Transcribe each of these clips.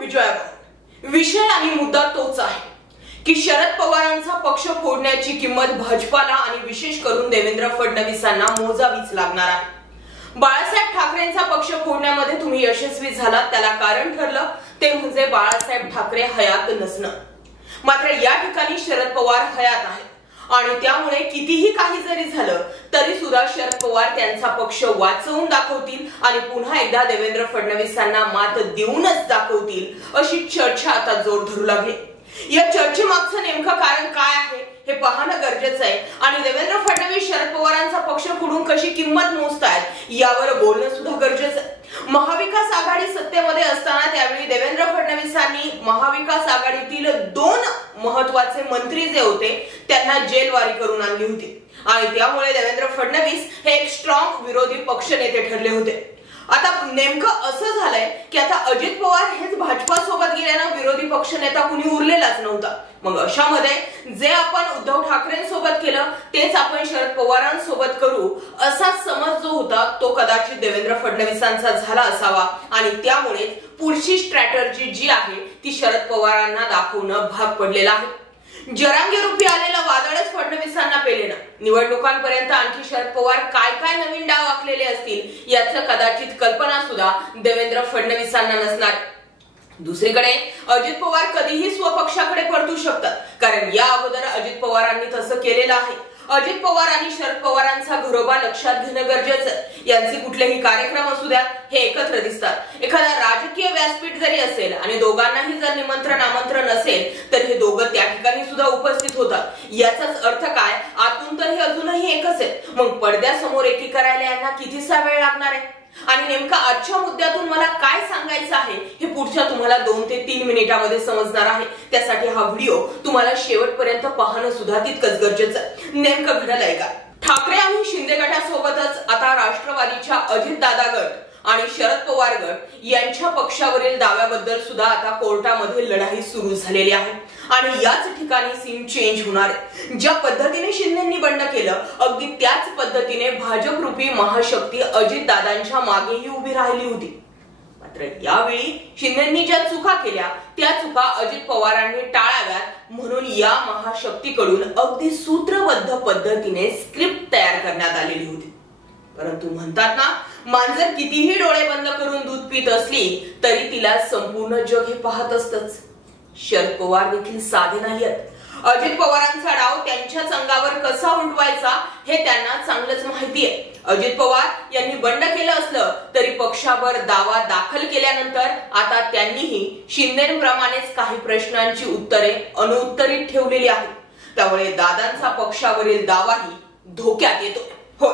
विजयावर विषय आणि मुद्दा तोच आहे की शरद पवारांचा पक्ष फोडण्याची किंमत भाजपाला आणि विशेष करून देवेंद्र फडणवीसांना मोजावीच लागणार आहे। बाळासाहेब ठाकरेंचा पक्ष फोडण्यामध्ये तुम्ही यशस्वी झालात, त्याला कारण ठरलं ते म्हणजे बाळासाहेब ठाकरे हयात नसणं। मात्र या ठिकाणी शरद पवार हयात आहेत आणि त्यामुळे कितीही काही जरी झालं तरी सुद्धा शरद पवार त्यांचा पक्ष वाचवून दाखवतील आणि पुन्हा एकदा देवेंद्र फडणवीसांना मात देऊनच दाखवतील अशी चर्चा आता जोर धरू लागली। या चर्चेमागचं नेमकं कारण काय आहे हे पाहणं गरजेचं आहे आणि देवेंद्र फडणवीस शरद पवारांचा पक्ष फोडून कशी किंमत मोजतायत यावर बोलणं सुद्धा गरजेचं आहे। महाविकास आघाडी सत्तेमध्ये असताना त्यावेळी देवेंद्र फडणवीसांनी महाविकास आघाडीतील 2 महत्त्वाचे मंत्री जे होते त्यांना जेलवारी करून आणली होती आणि त्यामुळे देवेंद्र फडणवीस हे एक स्ट्रॉंग विरोधी पक्षनेते ठरले होते। आता नेमकं असं झालंय की आता अजित पवार हेच भाजपा सोबत गेल्यानं विरोधी पक्षनेता कुणी उरलेलाच नव्हता। मग अशामध्ये जे आपण उद्धव ठाकरेंसोबत केलं तेच आपण शरद पवारांसोबत करू असा समज जो होता तो कदाचित देवेंद्र फडणवीसांचा झाला असावा आणि त्यामुळे पुढची स्ट्रॅटेजी जी आहे ती शरद पवारांना दाखवणं भाग पडलेलं आहे। जरांगे रूपी आलेलं वादळच फडणवीसांना पेलेना। निवडणुकांपर्यंत आणखी शरद पवार काय काय नवीन डाव आखलेले असतील याचं कदाचित कल्पना सुद्धा देवेंद्र फडणवीसांना नसणार। दुसरीकडे अजित पवार कधीही स्वपक्षाकडे परतू शकतात, कारण या अगोदर अजित पवारांनी तसं केलेलं आहे। अजित पवार आणि शरद पवारांचा घरोबा लक्षात घेणं गरजेचं। यांचे कुठलेही कार्यक्रम असू द्या हे एकत्र दिसतात। एखादा राजकीय व्यासपीठ जरी असेल आणि दोघांनाही जर निमंत्रण आमंत्रण असेल तर हे दोघं त्या ठिकाणी सुद्धा उपस्थित होतात। याचाच अर्थ काय, आतून तर हे अजूनही एकच आहे। मग पडद्यासमोर एकी करायला यांना कितीसा वेळ लागणार आहे आणि नेमका आजच्या मुद्द्यातून मला काय सांगायचं आहे हे पुढच्या तुम्हाला 2 ते 3 मिनिटांमध्ये समजणार आहे। त्यासाठी हा व्हिडिओ तुम्हाला शेवटपर्यंत पाहणं सुद्धा तितकंच गरजेचं आहे। नेमकं घडलंय का? ठाकरे आणि शिंदे गटासोबतच आता राष्ट्रवादीच्या अजितदादा गट आणि शरद पवार गट यांच्या पक्षावरील दाव्याबद्दल सुद्धा आता कोर्टामध्ये लढाई सुरू झालेली आहे आणि याच ठिकाणी सीन चेंज होणार आहे। ज्या पद्धतीने शिंदेंनी बंड केलं अगदी त्याच पद्धतीने भाजप रूपी महाशक्ती अजितदादांच्या मागेही उभी राहिली होती। मात्र यावेळी शिंदेंनी ज्या चुका केल्या त्या चुका अजित पवारांनी टाळाव्यात म्हणून या महाशक्तीकडून अगदी सूत्रबद्ध पद्धतीने स्क्रिप्ट तयार करण्यात आलेली होती। परंतु म्हणतात ना, मांजर कितीही डोळे बंद करून दूध पित असली तरी तिला संपूर्ण जग हे पाहत असतच। शरद पवार देखील साधे नाहीत। अजित पवारांचा डाव त्यांच्याच अंगावर कसा उलटवायचा हे त्यांना चांगलंच माहिती आहे। अजित पवार यांनी बंड केलं असलं तरी पक्षावर दावा दाखल केल्यानंतर आता त्यांनीही शिंदेंप्रमाणेच काही प्रश्नांची उत्तरे अनुत्तरित ठेवलेली आहेत। त्यामुळे दादांचा पक्षावरील दावाही धोक्यात येतो। हो,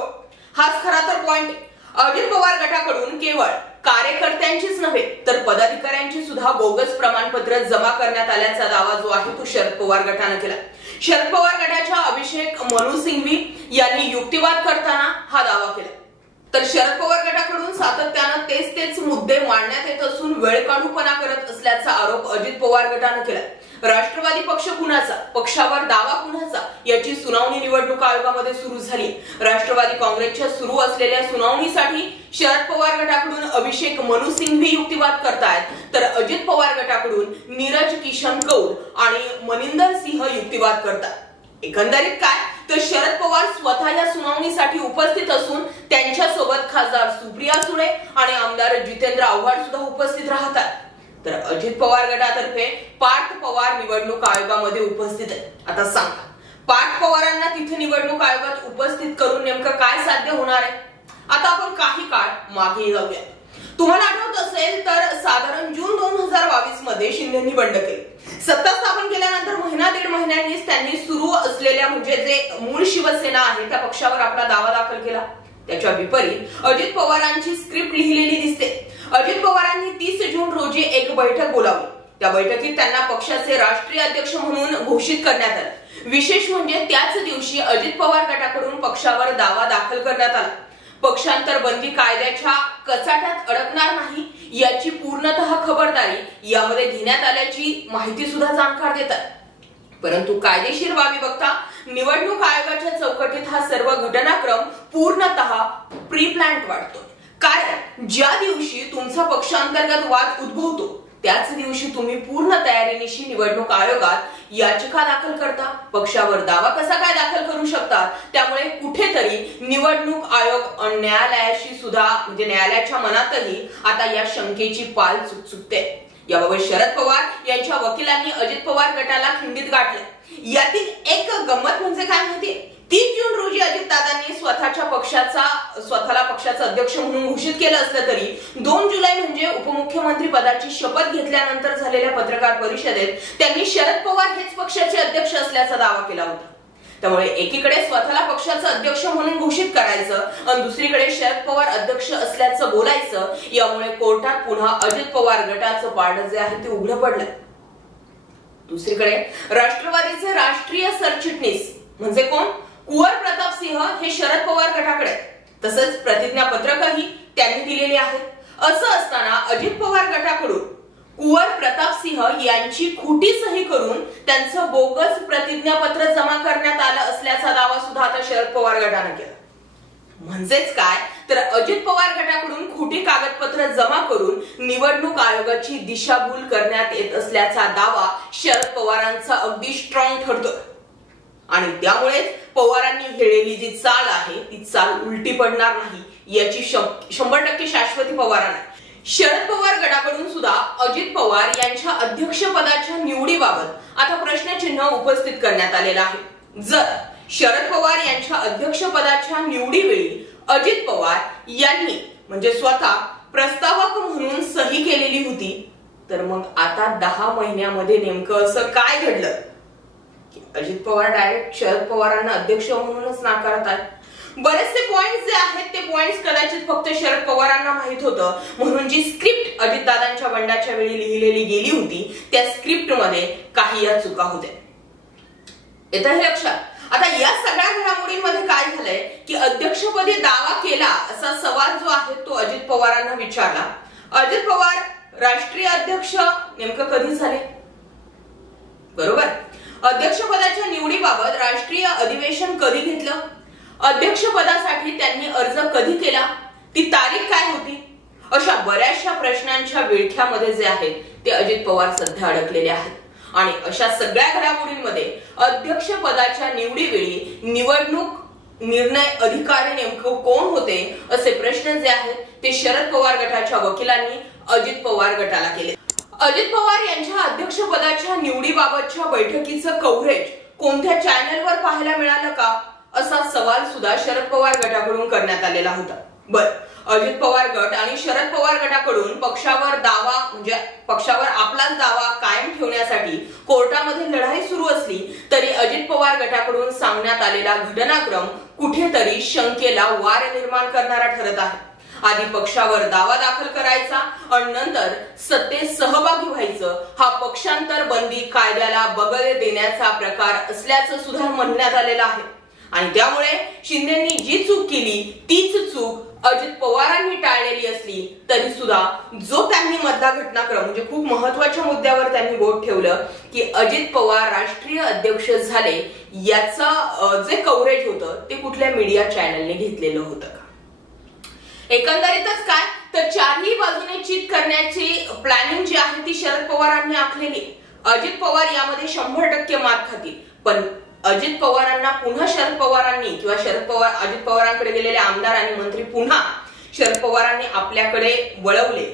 हाच खरा तर पॉइंट आहे। अजित पवार गटाकडून केवळ कार्यकर्त्यांचीच नव्हे तर पदाधिकाऱ्यांची सुद्धा बोगस प्रमाणपत्र जमा करण्यात आल्याचा दावा जो आहे तो शरद पवार गटाने केला। शरद पवार गटाच्या अभिषेक मनु सिंघवी यांनी युक्तिवाद करताना हा दावा केला। तर शरद पवार गटाकडून सातत्यानं तेच मुद्दे मांडण्यात येत असून वेळ काढूपणा करत असल्याचा आरोप अजित पवार गटाने केला। राष्ट्रवादी पक्ष कुणाचा, पक्षावर दावा कुणाचा याची सुनावणी निवडणूक आयोगामध्ये सुरू झाली। राष्ट्रवादी काँग्रेसच्या सुरू असलेल्या सुनावणीसाठी शरद पवार गटाकडून अभिषेक मनु सिंघवी युक्तिवाद करतायत तर अजित पवार गटाकडून नीरज किशन कौल आणि मनिंदर सिंह युक्तिवाद करतात। एकंदरीत काय तर शरद पवार स्वतः या सुनावणीसाठी उपस्थित असून त्यांच्यासोबत खासदार सुप्रिया सुळे आणि आमदार जितेंद्र आव्हाड सुद्धा उपस्थित राहतात। तर अजित पवार गटातर्फे पार्थ पवार निवडणूक आयोगामध्ये उपस्थित आहे। आता सांगा, पार्थ पवारांना तिथे निवडणूक आयोगात उपस्थित करून नेमकं काय साध्य होणार आहे? आता आपण काही काळ मागे जाऊया। तुम्हाला आठवत असेल तर साधारण जून 2022 मध्ये शिंदेंनी बंड केले। सत्ता स्थापन केल्यानंतर महिना 1.5 महिन्यांनीच त्यांनी सुरू असलेल्या म्हणजे जे मूळ शिवसेना आहे त्या पक्षावर आपला दावा दाखल केला। त्याच्या विपरीत अजित पवारांची स्क्रिप्ट लिहिलेली दिसते। अजित पवारांनी 30 जून रोजी एक बैठक बोलावली। त्या बैठकीत त्यांना पक्षाचे राष्ट्रीय अध्यक्ष म्हणून घोषित करण्यात आले। विशेष म्हणजे त्याच दिवशी अजित पवार गटाकडून पक्षावर दावा दाखल करण्यात आला। पक्षांतर बंदी कायद्याच्या कचाट्यात अडकणार नाही याची पूर्णतः खबरदारी यामध्ये घेण्यात आल्याची माहिती सुद्धा जाणकार देतात। परंतु कायदेशीर बाबी बघता निवडणूक आयोगाच्या चौकटीत हा सर्व घटनाक्रम पूर्णतः प्री प्लॅन्ड वाटतो। कारण ज्या दिवशी तुमचा पक्षांतर्गत वाद उद्भवतो त्याच दिवशी तुम्ही पूर्ण तयारीनिशी निवडणूक आयोगात याचिका दाखल करता. पक्षावर दावा कसा काय दाखल करू शकतात? त्यामुळे कुठेतरी निवडणूक आयोग न्यायालयाशी सुद्धा म्हणजे न्यायालयाच्या मनातही आता या शंकेची पाल चुकचुकते. याबाबत शरद पवार यांच्या वकिलांनी अजित पवार गटाला खिंडीत गाठले. यातील एक गंमत म्हणजे काय माहितीये, 3 जून रोजी अजितदादांनी स्वतःला पक्षाचा अध्यक्ष म्हणून घोषित केलं असलं तरी 2 जुलै म्हणजे उपमुख्यमंत्री पदाची शपथ घेतल्यानंतर झालेल्या पत्रकार परिषदेत त्यांनी शरद पवार हेच पक्षाचे अध्यक्ष असल्याचा दावा केला होता. त्यामुळे एकीकडे स्वतःला पक्षाचं अध्यक्ष म्हणून घोषित करायचं आणि दुसरीकडे शरद पवार अध्यक्ष असल्याचं बोलायचं. यामुळे कोर्टात पुन्हा अजित पवार गटाचं पारडं जे आहे ते उघडं पडलं. दुसरीकडे राष्ट्रवादीचे राष्ट्रीय सरचिटणीस म्हणजे कोण, कुंवर प्रताप सिंह हे शरद पवार गटाकडे, तसंच प्रतिज्ञापत्रकही त्यांनी दिलेले आहेत. असं असताना अजित पवार गटाकडून कुंवर प्रताप सिंह यांची खोटी सही करून त्यांचं बोगस प्रतिज्ञापत्र जमा करण्यात आलं असल्याचा दावा सुद्धा आता शरद पवार गटाने केला. म्हणजेच काय तर अजित पवार गटाकडून खोटी कागदपत्र जमा करून निवडणूक आयोगाची दिशाभूल करण्यात येत असल्याचा दावा शरद पवारांचा अगदी स्ट्रॉंग ठरतो. आणि त्यामुळेच पवारांनी खेळलेली जी चाल आहे ती चाल उलटी पडणार नाही याची 100% शाश्वती पवारांना. शरद पवार गटाकडून सुद्धा अजित पवार यांच्या अध्यक्षपदाच्या निवडीबाबत आता प्रश्नचिन्ह उपस्थित करण्यात आलेलं आहे. जर शरद पवार यांच्या अध्यक्षपदाच्या निवडीवेळी अजित पवार यांनी म्हणजे स्वतः प्रस्तावक म्हणून सही केलेली होती, तर मग आता 10 महिन्यामध्ये नेमकं असं काय घडलं की अजित पवार डायरेक्ट शरद पवारांना अध्यक्ष म्हणूनच नाकारत आहेत. बरेचसे पॉइंट्स जे आहेत ते पॉइंट्स कदाचित फक्त शरद पवारांना माहित होतं, म्हणून जी स्क्रिप्ट अजितदादांच्या बंडाच्या वेळी लिहिलेली गेली होती त्या स्क्रिप्ट मध्ये काही या चुका होत्या. येतं हे लक्षात. आता या सगळ्या घडामोडींमध्ये काय झालंय की अध्यक्षपदी दावा केला असा सवाल जो आहे तो अजित पवारांना विचारला. अजित पवार राष्ट्रीय अध्यक्ष नेमकं कधी झाले, बरोबर? अध्यक्षपदाच्या निवडीबाबत राष्ट्रीय अधिवेशन कधी घेतलं, अध्यक्षपदासाठी त्यांनी अर्ज कधी केला, ती तारीख काय होती, अशा बऱ्याचशा प्रश्नांच्या विळख्यामध्ये जे आहेत ते अजित पवार सध्या अडकलेले आहेत. आणि अशा सगळ्या घडामोडींमध्ये अध्यक्ष पदाच्या निवडीवेळी निवडणूक निर्णय अधिकारी नेमकं कोण होते असे प्रश्न जे आहेत ते शरद पवार गटाच्या वकिलांनी अजित पवार गटाला केले. अजित पवार यांच्या अध्यक्षपदाच्या निवडीबाबतच्या बैठकीचं कव्हरेज कोणत्या चॅनलवर पाहायला मिळालं का असा सवाल सुद्धा शरद पवार गटाकडून करण्यात आलेला होता. बर, अजित पवार गट आणि शरद पवार गटाकडून पक्षावर आपलाच दावा कायम ठेवण्यासाठी कोर्टामध्ये लढाई सुरू असली तरी अजित पवार गटाकडून सांगण्यात आलेला घटनाक्रम कुठेतरी शंकेला वार निर्माण करणारा ठरत आहे. आधी पक्षावर दावा दाखल करायचा आणि नंतर सत्तेत सहभागी व्हायचं हा पक्षांतर बंदी कायद्याला बगल देण्याचा प्रकार असल्याचं सुद्धा म्हणण्यात आलेलं आहे. आणि त्यामुळे शिंदेंनी जी चूक केली तीच चूक अजित पवारांनी टाळलेली असली तरी सुद्धा जो त्यांनी मधला घटनाक्रम म्हणजे खूप महत्वाच्या मुद्द्यावर त्यांनी बोट ठेवलं की अजित पवार राष्ट्रीय अध्यक्ष झाले याचं जे कव्हरेज होतं ते कुठल्या मीडिया चॅनलने घेतलेलं होतं का. एकंदरीतच काय तर चारही बाजूने चीट करण्याची प्लॅनिंग जी आहे ती शरद पवारांनी आखलेली. अजित पवार यामध्ये 100% मात खातील, पण अजित पवारांना पुन्हा शरद पवारांनी किंवा अजित पवारांकडे गेलेले आमदार आणि मंत्री पुन्हा शरद पवारांनी आपल्याकडे वळवले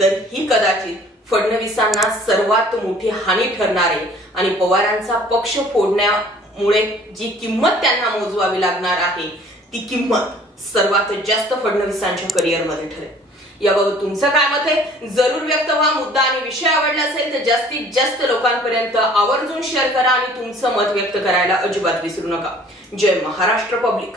तर ही कदाचित फडणवीसांना सर्वात मोठी हानी ठरणार आहे आणि पवारांचा पक्ष फोडण्यामुळे जी किंमत त्यांना मोजवावी लागणार आहे ती किंमत सर्वात जास्त फडणवीसांच्या करिअरमध्ये ठरेल. याबाबत तुमचं काय मत आहे जरूर व्यक्त व्हा. मुद्दा आणि विषय आवडला असेल तर जास्तीत जास्त लोकांपर्यंत आवर्जून शेअर करा आणि तुमचं मत व्यक्त करायला अजिबात विसरू नका. जय महाराष्ट्र पब्लिक.